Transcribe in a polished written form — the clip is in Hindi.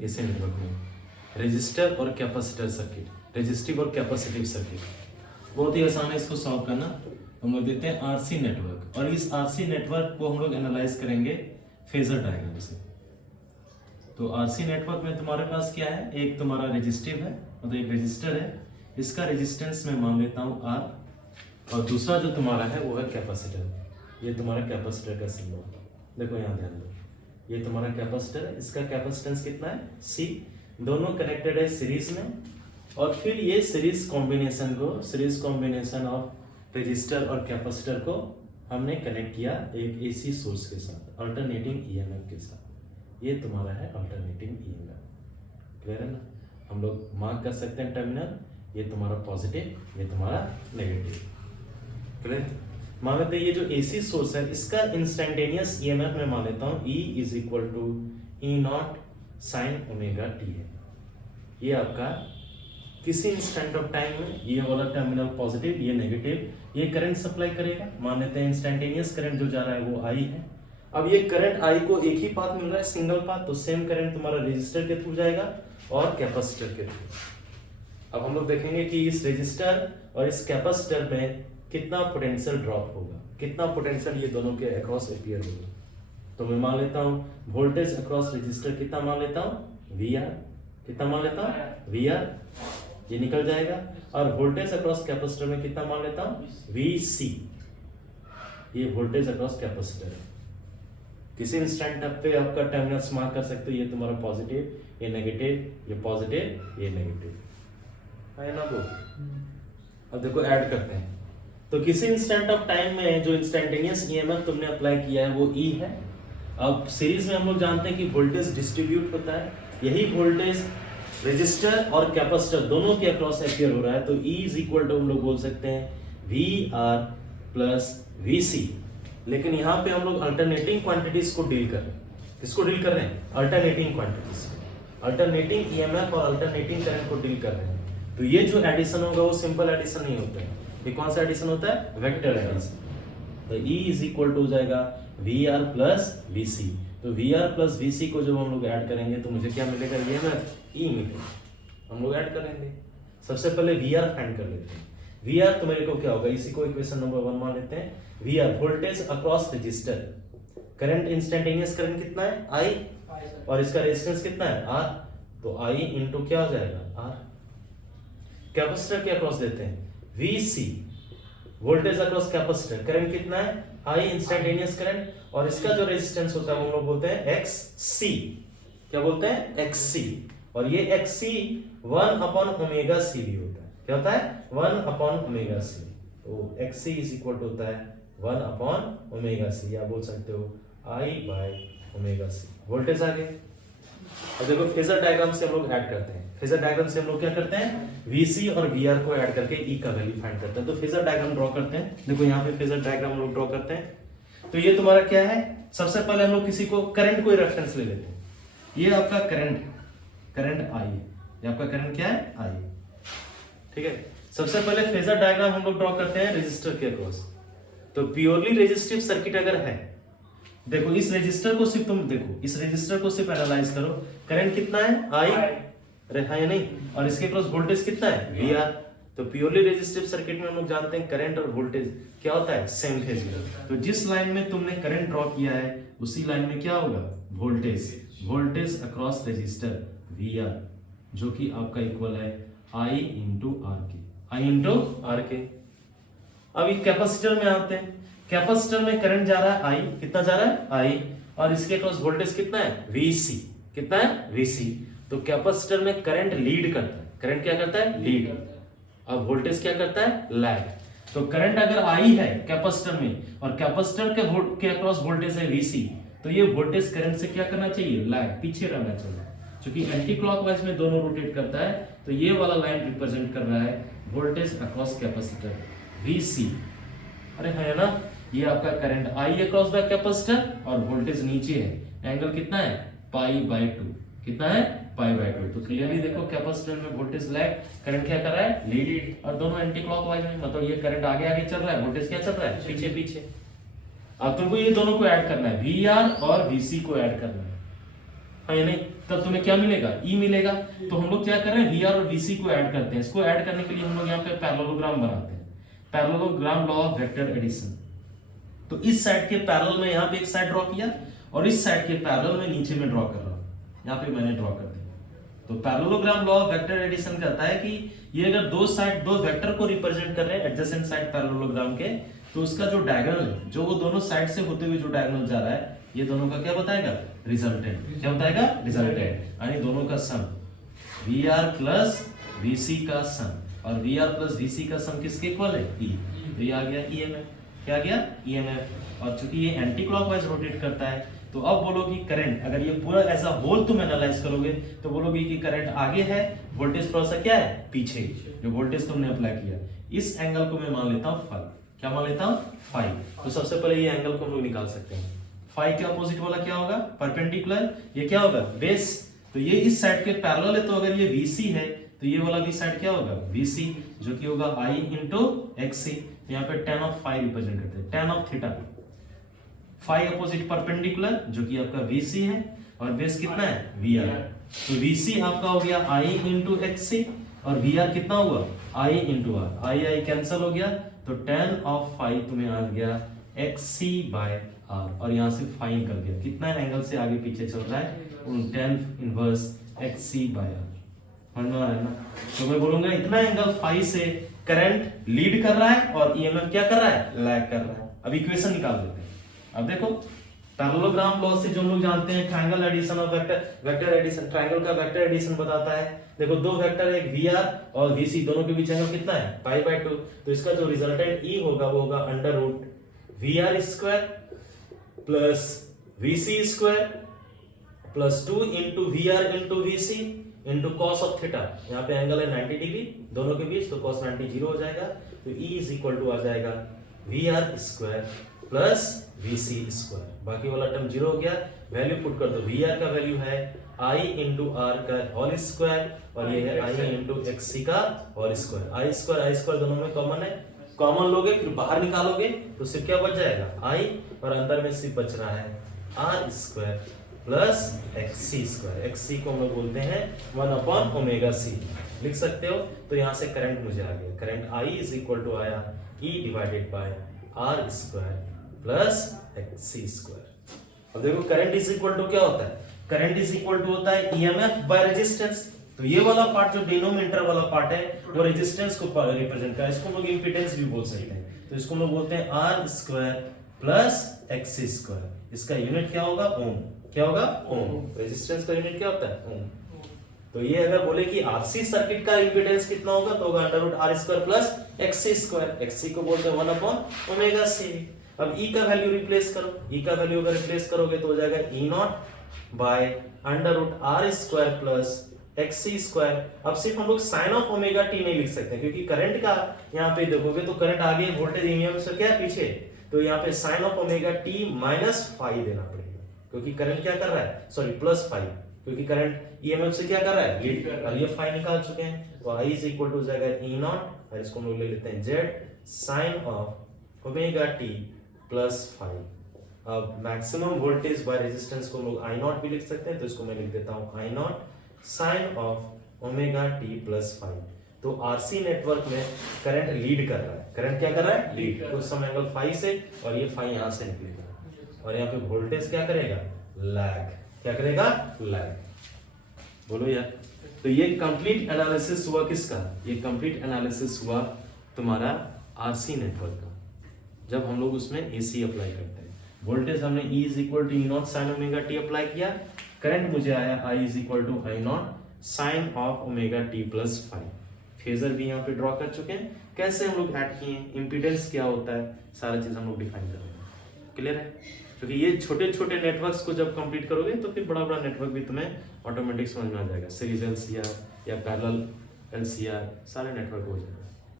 ऐसे नेटवर्क में रेजिस्टर और कैपेसिटर सर्किट, रेजिस्टिव और कैपेसिटिव सर्किट बहुत ही आसान है इसको सॉल्व करना। हम लोग देते हैं आरसी नेटवर्क, और इस आरसी नेटवर्क को हम लोग एनालाइज करेंगे फेजर डायग्राम से। तो आरसी नेटवर्क में तुम्हारे पास क्या है, एक तुम्हारा रेजिस्टिव है और एक रेजिस्टर है, इसका रेजिस्टेंस मैं मान लेता हूँ R, और दूसरा जो तुम्हारा है वो है कैपेसिटर। ये तुम्हारा कैपेसिटर का सिंबल, देखो यहाँ ध्यान दो, ये तुम्हारा कैपेसिटर है, इसका कैपेसिटेंस कितना है C, दोनों कनेक्टेड है सीरीज में। और फिर ये सीरीज कॉम्बिनेशन ऑफ रेजिस्टर और कैपेसिटर को हमने कनेक्ट किया एक AC सोर्स के साथ, अल्टरनेटिंग EMF के साथ। ये तुम्हारा है अल्टरनेटिंग EMF, क्लियर है ना। हम लोग मार्क कर सकते हैं टर्मिनल, ये तुम्हारा पॉजिटिव, ये तुम्हारा नेगेटिव, क्लियर। मान लेते हैं ये जो AC सोर्स है इसका इंस्टेंटेनियस EMF में मान लेता हूँ E is equal to E0 sin omega t है। ये आपका किसी इंस्टेंट ऑफ टाइम में ये वाला टर्मिनल पॉजिटिव, ये नेगेटिव, ये करंट सप्लाई करेगा। मान लेते हैं इंस्टेंटेनियस करंट जो जा रहा है वो I है। अब ये करंट I को एक ही पाथ मिल रहा है, सिंगल पाथ, तो सेम करंट तुम्हारा रेजिस्टर के थ्रू जाएगा और कैपेसिटर के थ्रू। अब हम लोग देखेंगे कि इस रेजिस्टर और इस कैपेसिटर में कितना पोटेंशियल ड्रॉप होगा, कितना पोटेंशियल ये दोनों के अक्रॉस अपीयर होगा। तो मैं मान लेता हूँ वोल्टेज अक्रॉस रेजिस्टर कितना मान लेता हूँ VR, कितना मान लेता हूँ VR, ये निकल जाएगा। और वोल्टेज अक्रॉस कैपेसिटर में कितना मान लेता हूँ VC, ये वोल्टेज अक्रॉस कैपेसिटर है। किसी इंस्टेंट पे आपका टर्मिनल्स मार्क कर सकते हो, ये तुम्हारा पॉजिटिव, ये नेगेटिव, ये पॉजिटिव, ये नेगेटिव है ना वो। अब देखो ऐड करते हैं, तो किसी इंस्टेंट ऑफ टाइम में जो इंस्टेंटेनियस EMF तुमने अप्लाई किया है वो E है। अब सीरीज में हम लोग जानते हैं कि वोल्टेज डिस्ट्रीब्यूट होता है, यही वोल्टेज रेजिस्टर और कैपेसिटर दोनों के अक्रॉस अपीयर हो रहा है। तो E इज इक्वल टू हम लोग बोल सकते हैं VR प्लस VC। लेकिन यहाँ पे हम लोग अल्टरनेटिंग क्वांटिटीज को डील कर रहे हैं। किसको डील कर रहे हैं? अल्टरनेटिंग क्वांटिटीज, अल्टरनेटिंग EMF और अल्टरनेटिंग करंट को डील कर रहे हैं। तो ये जो एडिशन होगा वो सिंपल एडिशन नहीं होता है, ये कौन सा एडिशन होता है? Vector addition. तो E इज इक्वल टू हो जाएगा VR प्लस VC। तो VR प्लस VC को जब हम लोग ऐड करेंगे तो मुझे क्या मिलेगा? E मिलेगा। हम लोग ऐड करेंगे, सबसे पहले VR फाइंड कर लेते हैं। VR तो मेरे को क्या होगा, इसी को इक्वेशन नंबर 1 मान लेते हैं। VR voltage across register, current instantaneous current कितना है? I, और इसका रेजिस्टेंस कितना है? R। तो I इंटू क्या हो जाएगा? R। कैपेसिटर के अक्रॉस देते हैं VC, voltage across capacitor, current कितना है? I इंस्टेंटेनियस करंट, और इसका जो रेजिस्टेंस होता है हम लोग बोलते हैं XC। क्या बोलते हैं? XC। और ये XC 1/ओमेगा-C भी होता है। क्या होता है? 1/ओमेगा-C। तो XC इज इक्वल टू होता है 1/ओमेगा-C, या बोल सकते हो I/ओमेगा-C। वोल्टेज आ गए। अब देखो फेजर डायग्राम से हम लोग ऐड करते हैं। फेजर डायग्राम से हम लोग क्या करते हैं? VC और VR को ऐड करके E का वैल्यू फाइंड करते हैं। तो फेजर डायग्राम ड्रॉ करते हैं। देखो यहाँ पे फेजर डायग्राम हम लोग ड्रॉ करते हैं। तो ये तुम्हारा क्या है? सबसे पहले हम लोग किसी को करंट को रेफरेंस ले लेते हैं। ये आपका करंट I है, ये आपका करंट क्या है? I, ठीक है। सबसे पहले फेजर डायग्राम हम लोग ड्रॉ करते हैं रेजिस्टर के अक्रॉस। तो प्योरली रेजिस्टिव सर्किट अगर है, देखो इस रेजिस्टर को सिर्फ तुम देखो, इस रेजिस्टर को सिर्फ एनालाइज करो, करंट कितना है? I, अरे है या नहीं, और इसके अक्रॉस वोल्टेज कितना है? VR। तो प्योरली रेजिस्टिव सर्किट में हम लोग जानते हैं करंट और वोल्टेज क्या होता है? सेम फेज में। तो जिस लाइन में तुमने करंट ड्रॉ किया है उसी लाइन में क्या होगा? Voltage, voltage across resistor VR, जो कि आपका इक्वल है I इंटू आर के, I इंटू आर के। अब ये कैपेसिटर में आते हैं। कैपेसिटर में करंट जा रहा है I, कितना जा रहा है? I, और इसके अक्रॉस वोल्टेज कितना है? VC, कितना है? VC। तो कैपेसिटर में करंट लीड करता है, करंट क्या करता है? लीड। अब वोल्टेज क्या करता है? लैग। तो करंट अगर I है कैपेसिटर में और कैपेसिटर के अक्रॉस वोल्टेज है VC, तो ये वोल्टेज करंट से क्या करना चाहिए? लैग, पीछे रहना चाहिए। क्योंकि एंटी क्लॉकवाइज में दोनों रोटेट करता है, तो ये वाला लाइन रिप्रेजेंट कर रहा है वोल्टेज अक्रॉस कैपेसिटर VC। अरे है ना, ये आपका current I across the capacitor और वोल्टेज नीचे है। एंगल कितना है? π/2। कितना है? π/2। तो क्लियरली देखो कैपेसिटर में वोल्टेज लैग, करंट क्या कर रहा है? लीड, और दोनों एंटी क्लॉकवाइज में, मतलब ये करंट आगे आगे चल रहा है, वोल्टेज क्या चल रहा है? पीछे पीछे। अब तुमको ये दोनों को ऐड करना है, VR और VC को ऐड करना है। है नहीं, तब तुम्हें क्या मिलेगा, ई मिलेगा। तो हम लोग क्या कर रहे हैं, वी आर और वी सी को ऐड करते हैं। इसको ऐड करने के लिए हम लोग यहाँ पे पैरेललोग्राम बनाते हैं, parallelogram law of vector addition. तो इस साइड के पैरेलल में यहाँ पे एक साइड ड्रॉ किया और इस साइड के पैरेलल में नीचे में ड्रॉ कर रहा हूँ, यहाँ पे मैंने ड्रॉ कर दिया। तो parallelogram law of vector addition कहता है कि ये अगर दो साइड, दो वेक्टर को रिप्रेजेंट कर रहे हैं एडजेसेंट साइड पैरेललोग्राम के, तो उसका जो डायगोनल है, जो वो दोनों साइड से होते हुए जो डायगोनल जा रहा है, ये दोनों का क्या बताएगा, रिजल्टेंट। क्या बताएगा, रिजल्टेंट, यानी दोनों का सम, वी आर प्लस वी सी का सम, और वी आर प्लस वी सी का सम किसके इक्वल है, ई। तो ये आ गया ईएमएफ। क्या आ गया, ईएमएफ। और चूंकि ये एंटी क्लॉकवाइज रोटेट करता है, तो अब बोलो कि करंट, अगर ये पूरा एज अ होल तुम एनालाइज करोगे तो बोलोगे कि करंट आगे है, वोल्टेज थोड़ा सा क्या है, पीछे। जो वोल्टेज तुमने अप्लाई किया, इस एंगल को मैं मान लेता हूं फाई। क्या मान लेता हूं, फाई। तो सबसे पहले ये एंगल को हम लोग निकाल सकते हैं। फाई के अपोजिट वाला क्या होगा, परपेंडिकुलर। ये क्या होगा, बेस। तो ये इस साइड के पैरेलल है, तो अगर ये VC है तो ये वाला भी साइड क्या होगा, VC, जो कि होगा I इंटू XC। यहाँ पे tan ऑफ फाई रिप्रेजेंट करते हैं, tan of theta. Phi opposite perpendicular, जो कि आपका VC है, और बेस कितना है, VR। तो VC आपका हो गया I इंटू XC, और VR कितना हुआ, I into R। I cancel हो गया, तो tan ऑफ फाई तुम्हें आ गया XC बाय R, और यहाँ से फाइन कर दिया, कितना एंगल से आगे पीछे चल रहा है, tan inverse XC by R। समझ में आ रहा है ना। तो मैं बोलूंगा इतना एंगल फाई से करंट लीड कर रहा है और ईएमएफ क्या कर रहा है, लैग कर रहा है। अब इक्वेशन निकाल देते हैं। अब देखो, पैरेललोग्राम लॉ से जो हम लोग जानते हैं, ट्रायंगल एडिशन और वेक्टर एडिशन, ट्रायंगल का वेक्टर एडिशन बताता है। देखो दो वेक्टर, एक VR और VC, दोनों के बीच एंगल कितना है, पाई/2। तो इसका जो रिजल्टेंट E होगा वो होगा under root VR square plus VC square plus 2 into VR into VC into cos of theta. यहाँ पे एंगल है 90 डिग्री दोनों के बीच, तो कॉस 90 जीरो हो जाएगा। तो E इज इक्वल टू आ जाएगा VR square plus VC square. बाकी वाला टर्म जीरो हो गया, वैल्यू पुट कर दो। VR का वैल्यू है I इंटू R का होल स्क्वायर, और ये है I इंटू XC का होल स्क्वायर। I स्क्वायर दोनों में कॉमन है, कॉमन लोगे फिर बाहर निकालोगे तो सिर्फ क्या बच जाएगा, I, और अंदर में सिर्फ बच रहा है R square plus XC square. XC को हम लोग बोलते हैं 1/ओमेगा C, लिख सकते हो। तो यहाँ से करंट मुझे आ गया, current I is equal to आया E divided by R square plus XC square. अब देखो करंट इज इक्वल टू क्या होता है, करंट इज इक्वल टू होता है EMF बाय रेजिस्टेंस। तो ये वाला पार्ट जो डिनोमिनेटर वाला पार्ट है वो रेजिस्टेंस को रिप्रेजेंट करता है, इसको हम लोग इंपीडेंस भी बोल सकते हैं। तो इसको हम लोग बोलते हैं R square plus XC square. इसका यूनिट क्या होगा, ओम। क्या होगा, ओम। रेजिस्टेंस का यूनिट क्या होता है, ओम। तो ये अगर बोले कि RC सर्किट का इंपीडेंस कितना होगा, तो होगा under root R square plus XC square. XC को बोलते हैं 1/ओमेगा C। अब E का वैल्यू रिप्लेस करो, E का वैल्यू अगर रिप्लेस करोगे तो हो जाएगा E0 by under root R square plus XC square. अब सिर्फ हम लोग साइन ऑफ ओमेगा t नहीं लिख सकते, क्योंकि करंट का यहाँ पे देखोगे तो करंट आगे, वोल्टेज EMF से क्या पीछे, तो यहाँ पे sine of omega t minus phi देना पड़ेगा, क्योंकि करंट क्या कर रहा है, सॉरी प्लस फाई, क्योंकि करंट EMF से क्या कर रहा है, लीड। और ये फाई निकाल चुके हैं, तो I इज इक्वल टू हो जाएगा E0, और इसको हम लोग ले लेते हैं Z sine of omega t plus phi. अब मैक्सिमम वोल्टेज बाय रेजिस्टेंस को हम लोग I0 भी लिख सकते हैं, तो इसको मैं लिख देता हूँ I0 sine of omega t plus phi. तो RC नेटवर्क में करंट लीड कर रहा है, करंट क्या कर रहा है, लीड। तो सम एंगल फाई से, और ये फाई यहाँ से निकलेगा, और यहाँ पे वोल्टेज क्या करेगा, लैग। क्या करेगा, लैग। बोलो यार। तो ये कंप्लीट एनालिसिस हुआ किसका, ये कंप्लीट एनालिसिस हुआ तुम्हारा RC नेटवर्क का, जब हम लोग उसमें AC अप्लाई करते हैं। वोल्टेज हमने E is equal to E0 sine omega t apply किया, करंट मुझे आया I is equal to I0 sine of omega t plus phi. Phasor भी यहाँ पे ड्रॉ कर चुके हैं, कैसे हम लोग ऐड किए, इंपीडेंस क्या होता है, सारा चीज हम लोग डिफाइन कर रहे हैं। क्लियर है, क्योंकि ये छोटे छोटे नेटवर्क्स को जब कंप्लीट करोगे तो फिर बड़ा बड़ा नेटवर्क भी तुम्हें ऑटोमेटिक समझ में आ जाएगा। सीरीज LCR या पैरेलल LCR, सारे नेटवर्क हो जाएगा।